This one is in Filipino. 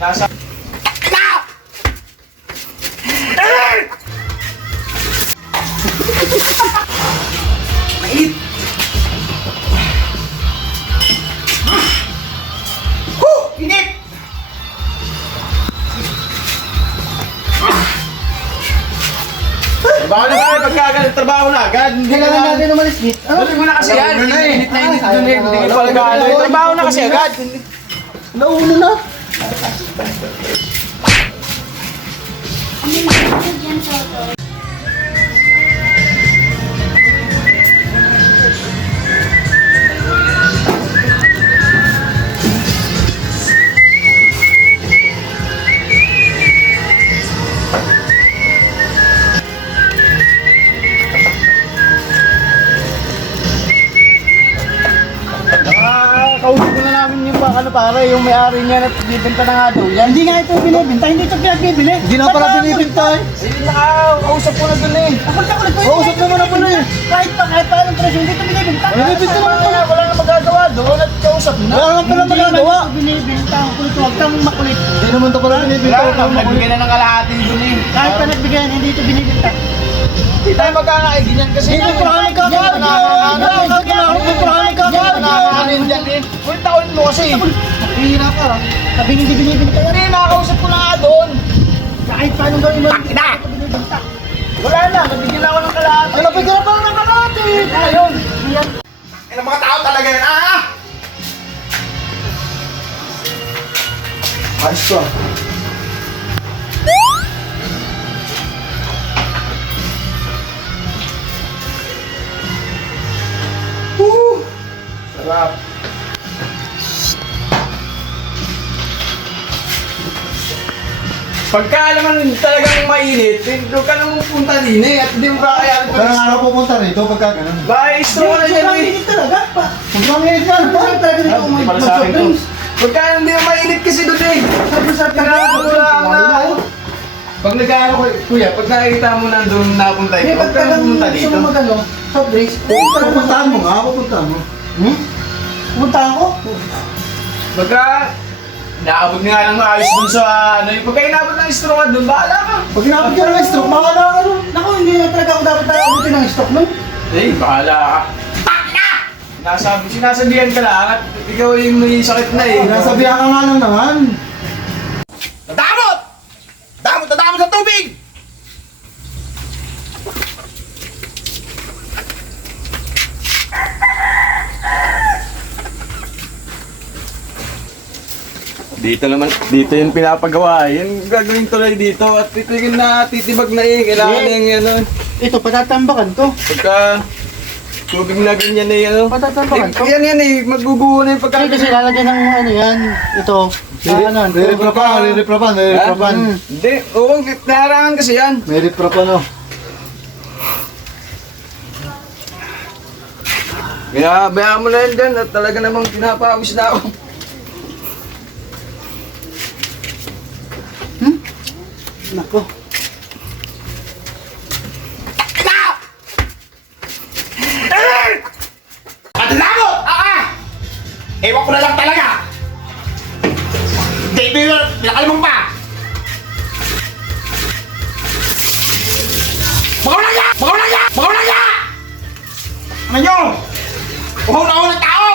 Nasa... Mainit! Init! Trabaho na tayo, pagkagalit, trabaho na agad. Hindi na Kailangan natin umalis dito. Dali mo na kasi yan. Init na init dun eh. Hindi ka pala gano'n. Trabaho na kasi agad. Naulo na. Kausap ko na namin yung ano pare, yung may-ari niya na bibenta na nga daw yan. Hindi nga ito binibenta, hindi ito pinagbibili. Hindi na pala binibenta eh. Ayun, nakakausap ko na dun eh. Napunta ko na ito. Kausap mo na pala eh. Kahit pa anong presyo, hindi ito binibenta. Binibenta naman pala. Wala nang magagawa doon at kausap na. Wala naman pala magagawa. Binibenta ang kulit, huwag kang makulit. Hindi naman ito pala binibenta. Nagbigay na ng kalahati dun eh. Kahit pa nagbigay, hindi ito binibenta. Hindi tayo magkakaibigan kasi. Hindi ko kami kakakain. Nakakain dyan eh. Ulit ako mo kasi. Hihira ka. Sabi hindi binibenta yan. Hindi, nakakausap ko na nga doon. Kahit paano gawin mo, hindi Pakina! ito binibenta. Wala na, nabigyan ako ng kalahati. Ay, nabigyan na pa ng kalahati. Ayun. Yan. Ay, ng mga tao talaga yan. Ayos ko. Sarap. Pagka naman talagang mainit, doon ka naman punta din eh, at hindi mo kakayanin Parang araw pupunta rito pagka ganun. Bye, straw na yan eh. Hindi talaga pa. Sobrang init yan. Bakit talaga dito Hindi pala sa akin to. Pagka hindi mo mainit kasi doon eh. Sabi Wala na. Pag nag-ano ko, kuya, pag nakikita mo na doon napunta ito, huwag ka na pumunta dito. magano, soft drinks. Pupuntahan mo nga, pupuntahan mo. Pupunta ako. Pagka naabot nga ng maayos doon sa ano, pagka inabot ng straw doon, bahala ka. Pag hinapit ka ng stroke, mawala ka nun. Naku, hindi na talaga ako dapat abutin ng stock nun. Eh, bahala ka. Sinasabihan ka lang at ikaw yung may sakit na eh. Sinasabihan ka nga lang naman. Damot! Damot na damot sa tubig! Dito yung pinapagawa. Yan gagawin tuloy dito at ito yung natitibag na eh. Kailangan Yeah. yung ano. Ito, patatambakan to. Pagka tubig na ganyan eh ano. Patatambakan to. Yan eh. Magbubuo na yung pagka... Kasi lalagyan ng ano yan, ito. Re-reprapan. Hindi. Oo, naharangan kasi yan. May reprapan oh. Bayaan mo na yan dyan at talaga namang pinapawis na ako. Nako. Pagdamot! Ewan ko na lang talaga! Hindi, pinakal mo pa! Magawa na! Ano nyo? Uhaw na ng tao!